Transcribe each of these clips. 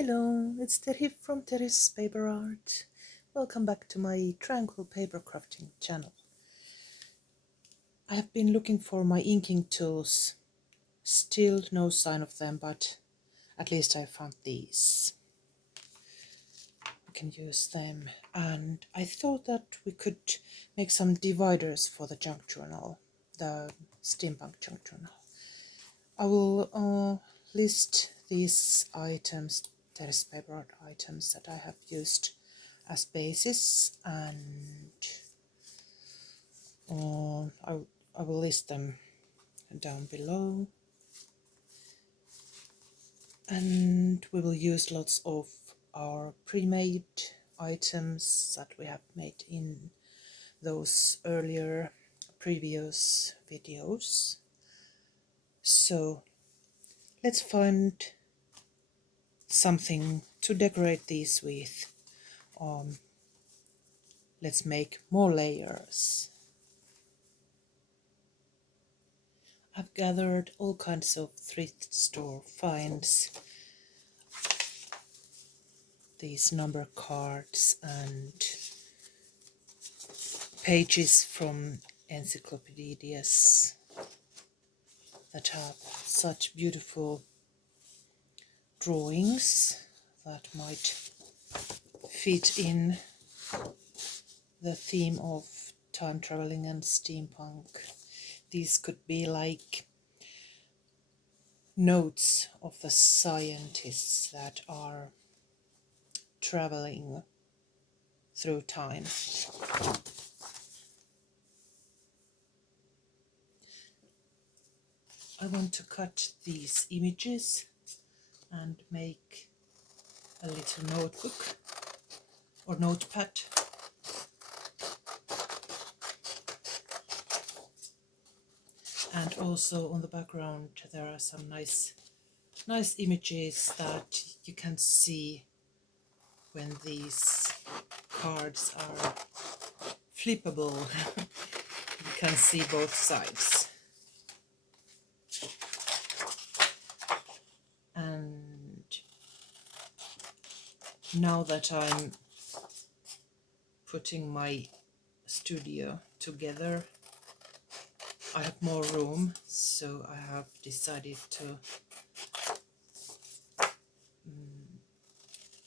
Hello, it's Terhi from Terhi's Paper Art. Welcome back to my tranquil paper crafting channel. I have been looking for my inking tools. Still no sign of them, but at least I found these. I can use them, and I thought that we could make some dividers for the junk journal, the steampunk junk journal. I will list these items, Terhi's Paper Art items that I have used as basis, and I will list them down below, and we will use lots of our pre-made items that we have made in those earlier previous videos. So let's find something to decorate these with. Let's make more layers. I've gathered all kinds of thrift store finds, these number cards and pages from encyclopedias that have such beautiful drawings that might fit in the theme of time traveling and steampunk. These could be like notes of the scientists that are traveling through time. I want to cut these images and make a little notebook or notepad. And also on the background there are some nice images that you can see when these cards are flippable. You can see both sides. And now that I'm putting my studio together, I have more room, so I have decided to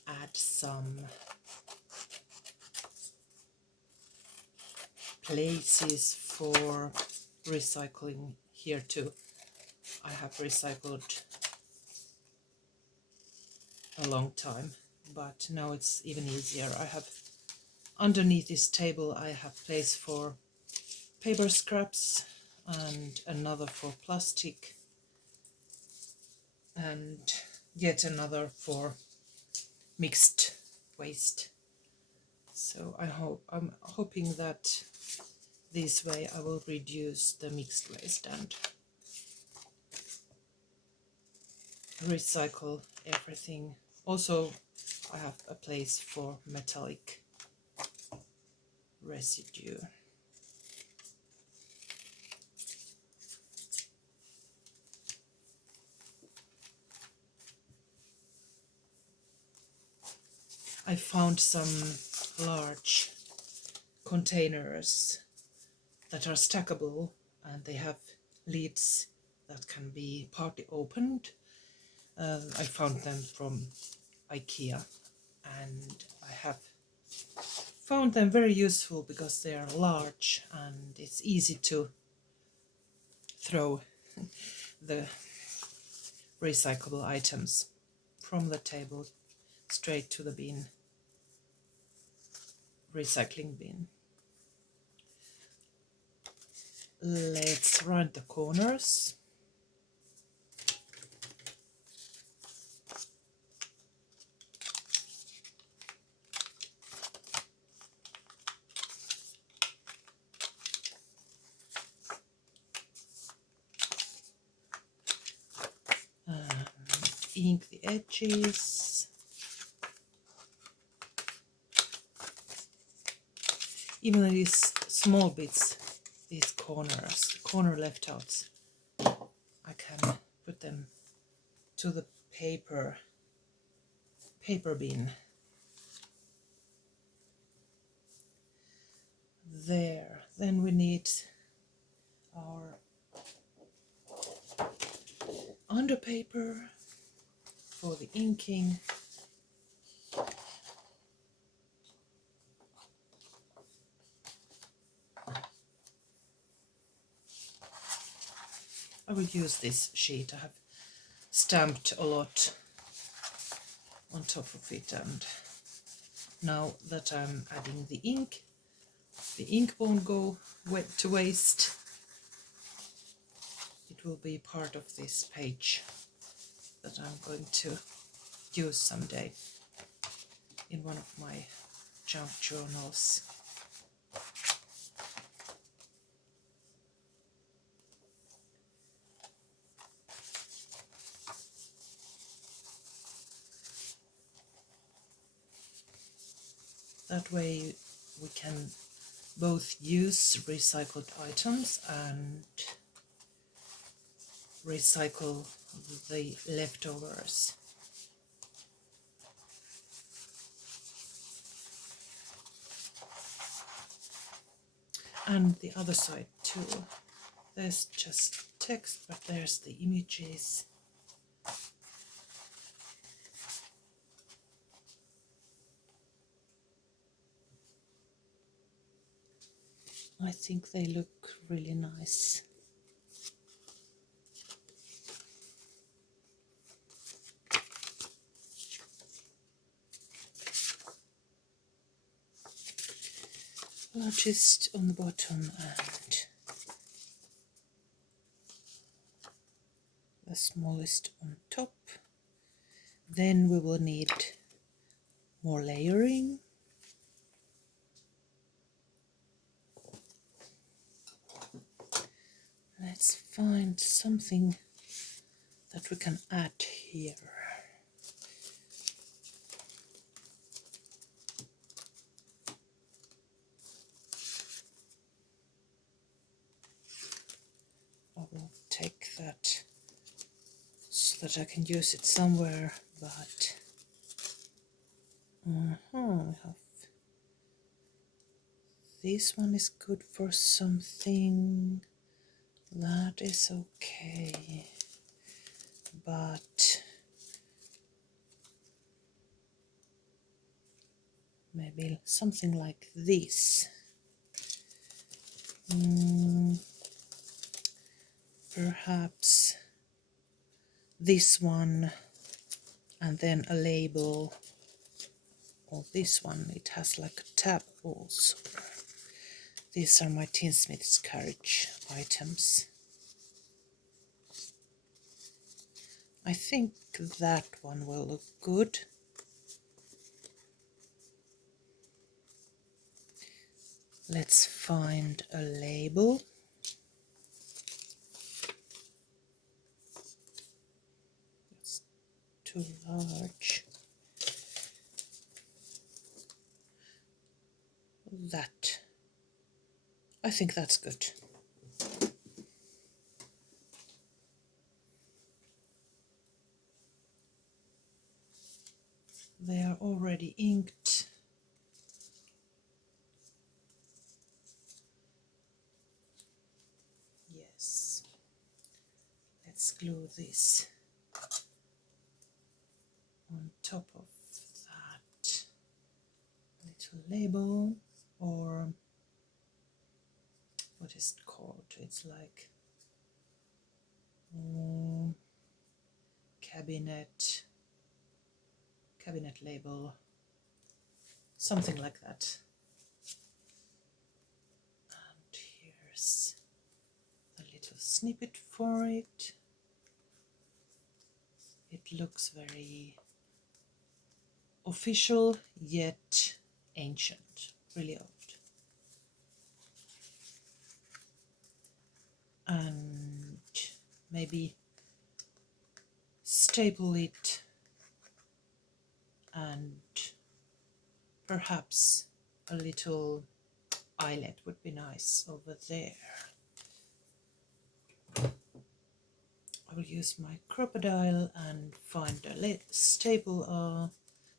add some places for recycling here too. I have recycled a long time, but now it's even easier. I have underneath this table I have place for paper scraps and another for plastic and yet another for mixed waste. So I'm hoping that this way I will reduce the mixed waste and recycle everything. Also, I have a place for metallic residue. I found some large containers that are stackable, and they have lids that can be partly opened. I found them from IKEA, and I have found them very useful because they are large and it's easy to throw the recyclable items from the table straight to the bin, recycling bin. Let's round the corners. Ink the edges. Even these small bits, these corner left outs, I can put them to the paper paper bin. There. Then we need our underpaper for the inking. I will use this sheet. I have stamped a lot on top of it, and now that I'm adding the ink won't go to waste. It will be part of this page that I'm going to use someday in one of my junk journals. That way we can both use recycled items and recycle the leftovers. And the other side too. There's just text, but there's the images. I think they look really nice. Largest on the bottom and the smallest on top. Then we will need more layering. Let's find something that we can add here. I will take that so that I can use it somewhere, but we have this one is good for something. That is okay, but maybe something like this. Perhaps this one, and then a label, or this one, it has like a tab also. These are my Tinsmith's carriage items. I think that one will look good. Let's find a label. It's too large. That. I think that's good. They are already inked. Yes. Let's glue this on top of that little label, or what is it called? It's like cabinet label, something like that. And here's a little snippet for it. It looks very official yet ancient, really old. And maybe staple it, and perhaps a little eyelet would be nice over there. I will use my crocodile and find a staple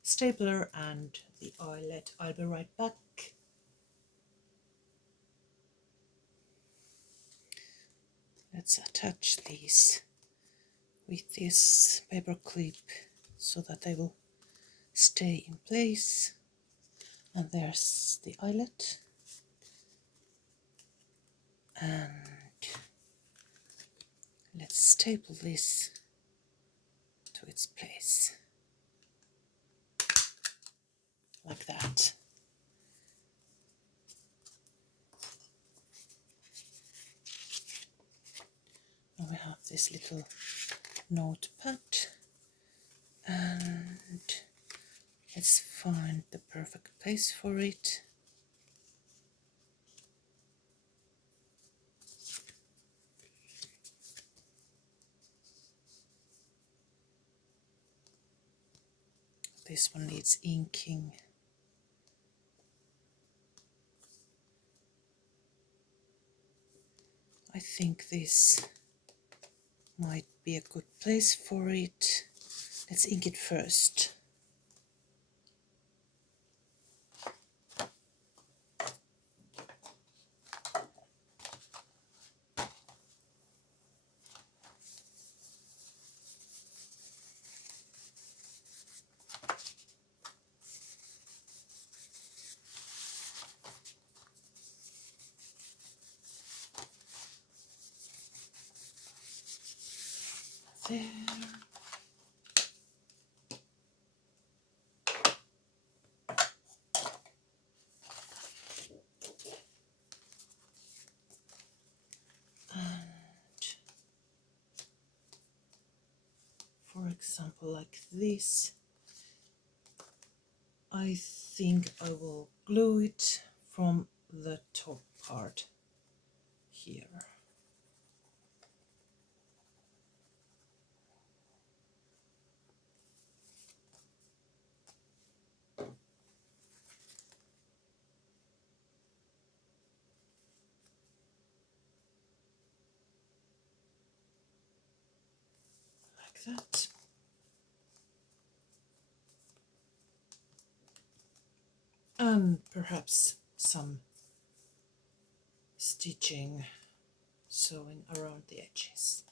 stapler and the eyelet. I'll be right back. Let's attach these with this paper clip so that they will stay in place. And there's the eyelet. And let's staple this to its place. Like that. Now we have this little notepad. And let's find the perfect place for it. This one needs inking. I think this might be a good place for it. Let's ink it first. There. And for example, like this, I think I will glue it from the top part here. Like that. And perhaps some stitching, sewing around the edges.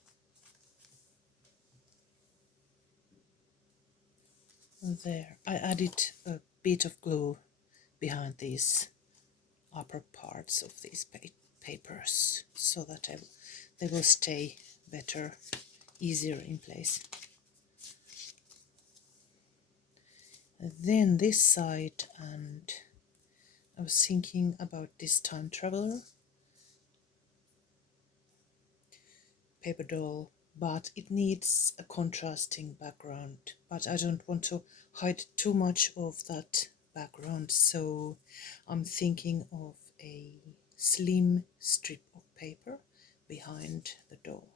There, I added a bit of glue behind these upper parts of these papers so that they will stay better, easier in place. And then this side, and I was thinking about this time traveler paper doll, but it needs a contrasting background, but I don't want to hide too much of that background, so I'm thinking of a slim strip of paper behind the doll.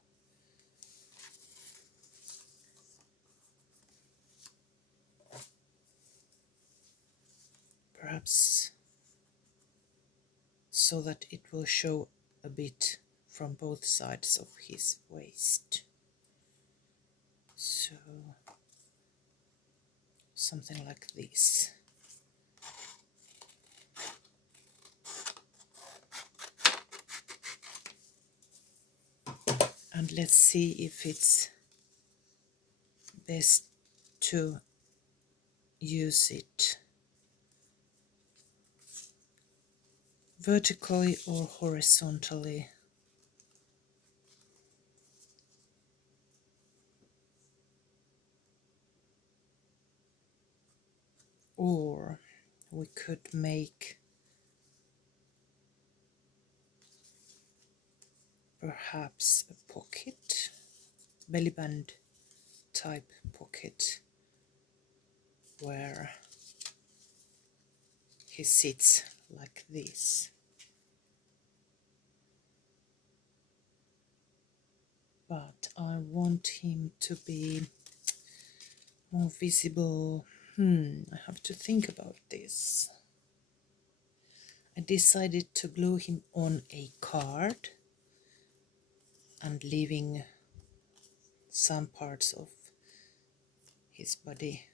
Perhaps so that it will show a bit from both sides of his waist. So something like this. And let's see if it's best to use it vertically or horizontally. Or we could make perhaps a pocket, belly band type pocket, where he sits like this. But I want him to be more visible. I have to think about this. I decided to glue him on a card and leaving some parts of his body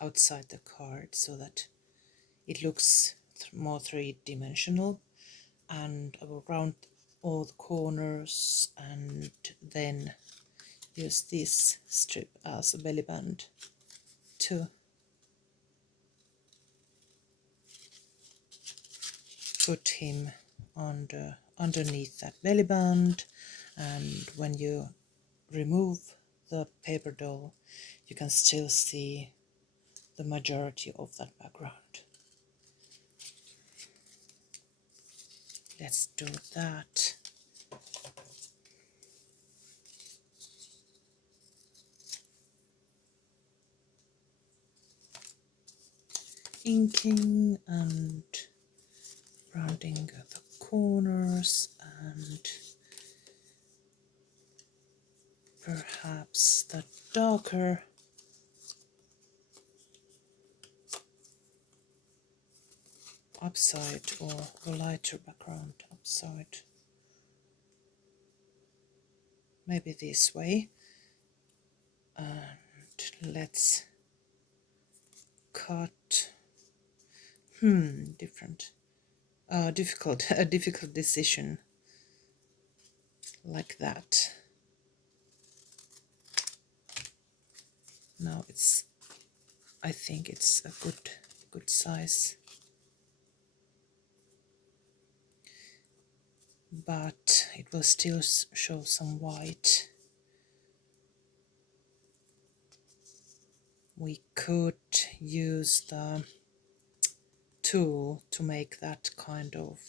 outside the card so that it looks more three-dimensional, and I will round all the corners and then use this strip as a belly band to put him underneath that belly band. And when you remove the paper doll, you can still see the majority of that background. Let's do that. Inking and rounding the corners, and perhaps the darker upside or the lighter background upside. Maybe this way. And let's cut different a difficult decision like that. Now I think it's a good size, but it will still show some white. We could use the tool to make that kind of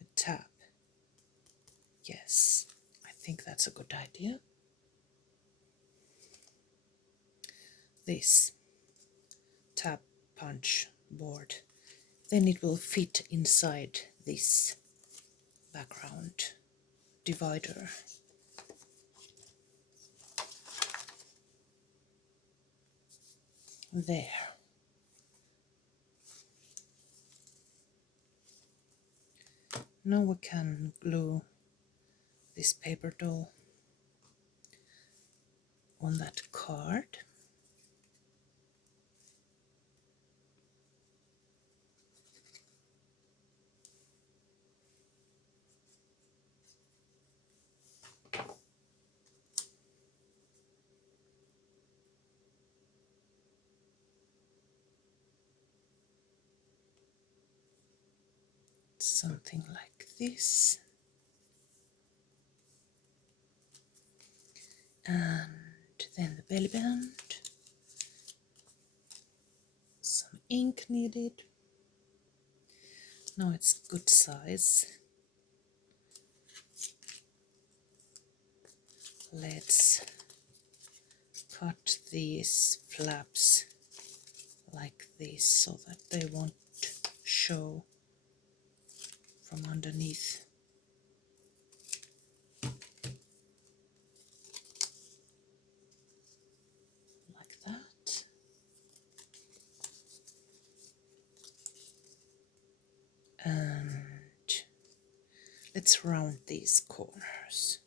a tab. Yes, I think that's a good idea. This tab punch board, then it will fit inside this background divider. There. Now we can glue this paper doll on that card. Something like this. And then the belly band. Some ink needed. Now it's good size. Let's cut these flaps like this so that they won't show from underneath. Like that. And let's round these corners.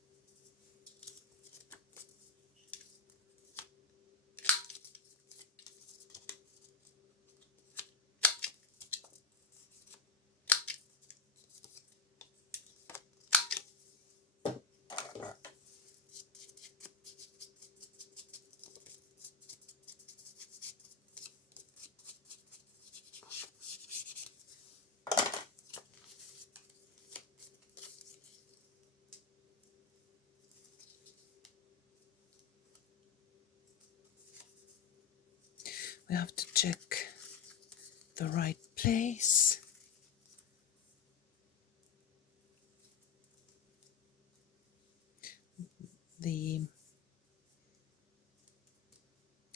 We have to check the right place.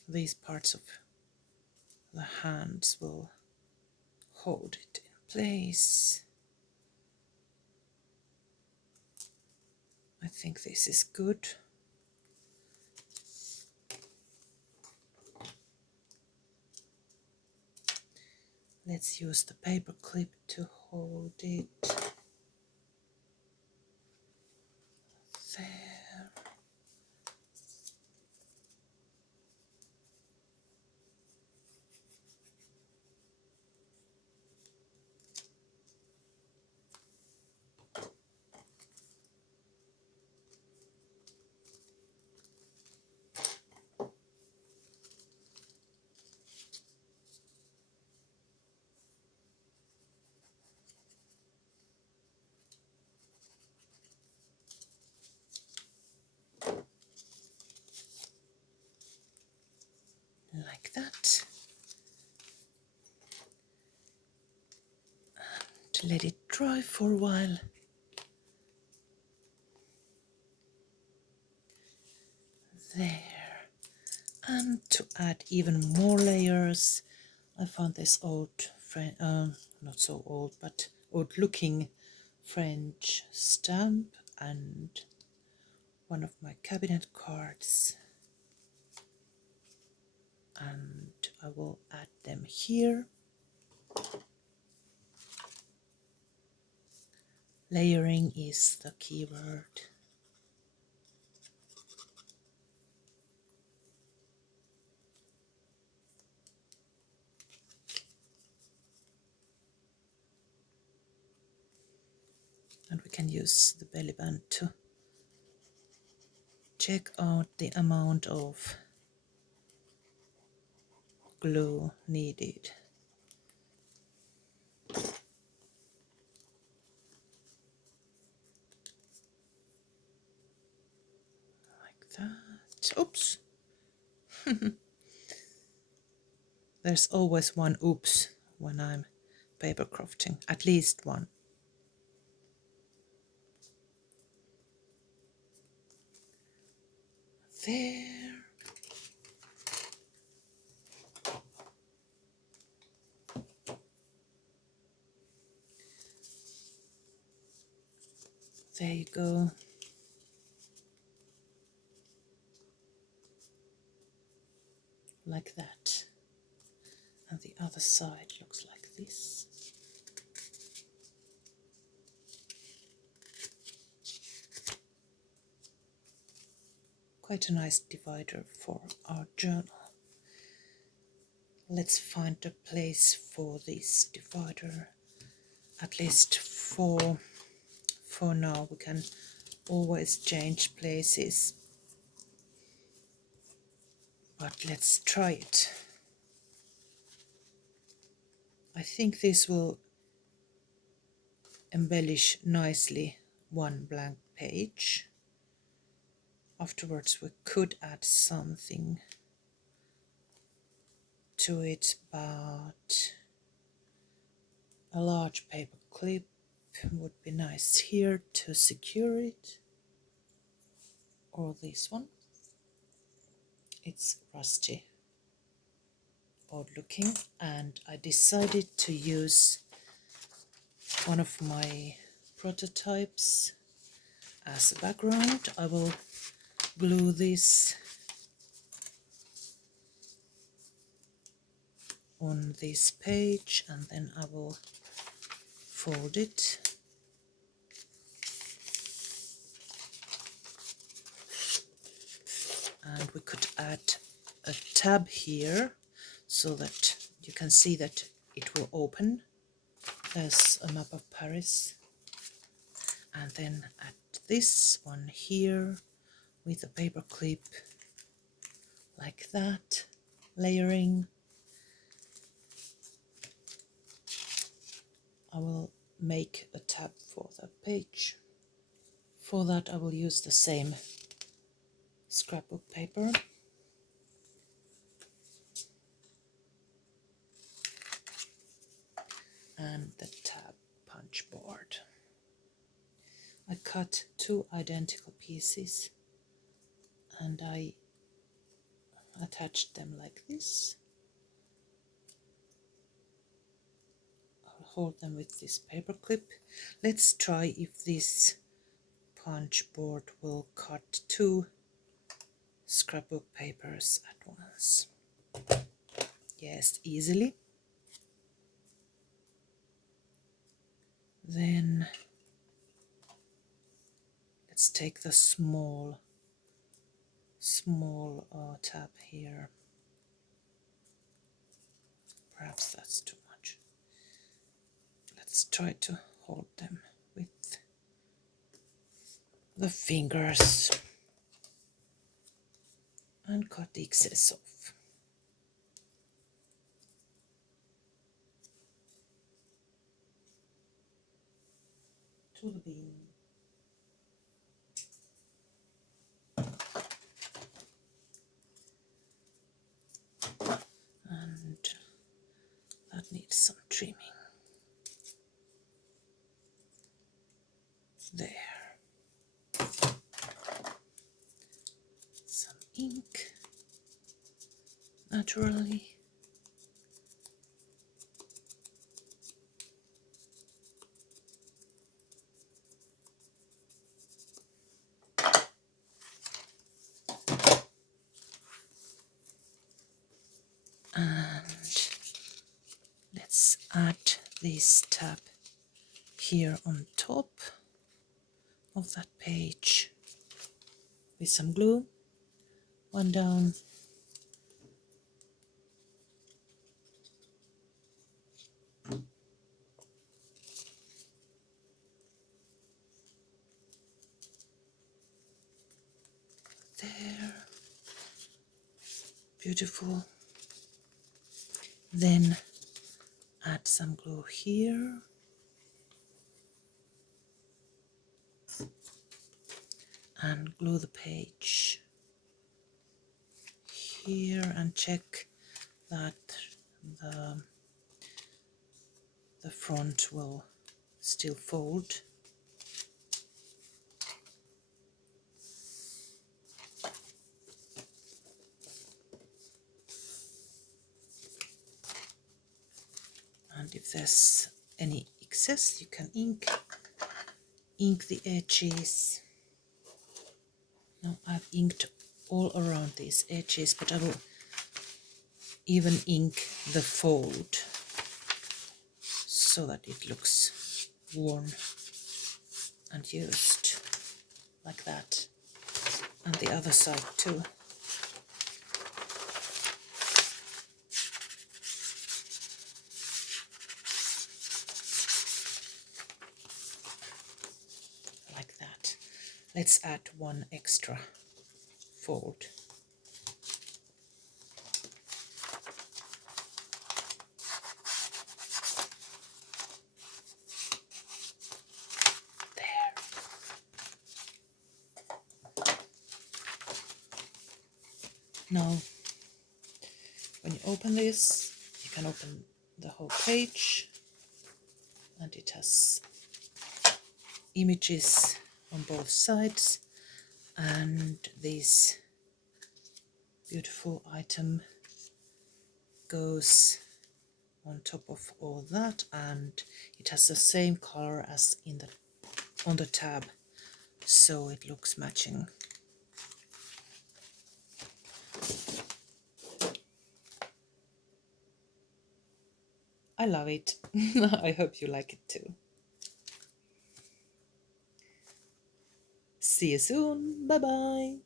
These parts of the hands will hold it in place. I think this is good. Let's use the paper clip to hold it there. like that. To let it dry for a while. There. And to add even more layers, I found this old, not so old, but old looking French stamp and one of my cabinet cards. And I will add them here. Layering is the key word. And we can use the belly band to check out the amount of glue needed. Like that. Oops. There's always one oops when I'm paper crafting, at least one. There. There you go. Like that. And the other side looks like this. Quite a nice divider for our journal. Let's find a place for this divider, at least for now. We can always change places, but let's try it. I think this will embellish nicely one blank page. Afterwards we could add something to it, but a large paper clip would be nice here to secure it, or this one. It's rusty, odd looking, and I decided to use one of my prototypes as a background. I will glue this on this page and then I will fold it. And we could add a tab here so that you can see that it will open. There's a map of Paris. And then add this one here with a paper clip like that, layering. I will make a tab for the page. For that I will use the same scrapbook paper. And the tab punch board. I cut two identical pieces and I attached them like this. I'll hold them with this paper clip. Let's try if this punch board will cut two scrapbook papers at once. Yes, easily. Then let's take the small tab here. Perhaps that's too much. Let's try to hold them with the fingers and cut the excess off. To the bin. need some trimming. There. Some ink, naturally. And let's add this tab here on top of that page with some glue. One down. There. Beautiful. Then add some glue here. And glue the page here and check that the front will still fold. And if there's any excess, you can ink the edges. Now I've inked all around these edges, but I will even ink the fold so that it looks worn and used, like that. And the other side too. Like that. Let's add one extra fold. Now, when you open this, you can open the whole page, and it has images on both sides, and this beautiful item goes on top of all that, and it has the same color as on the tab, so it looks matching. I love it. I hope you like it too. See you soon. Bye bye.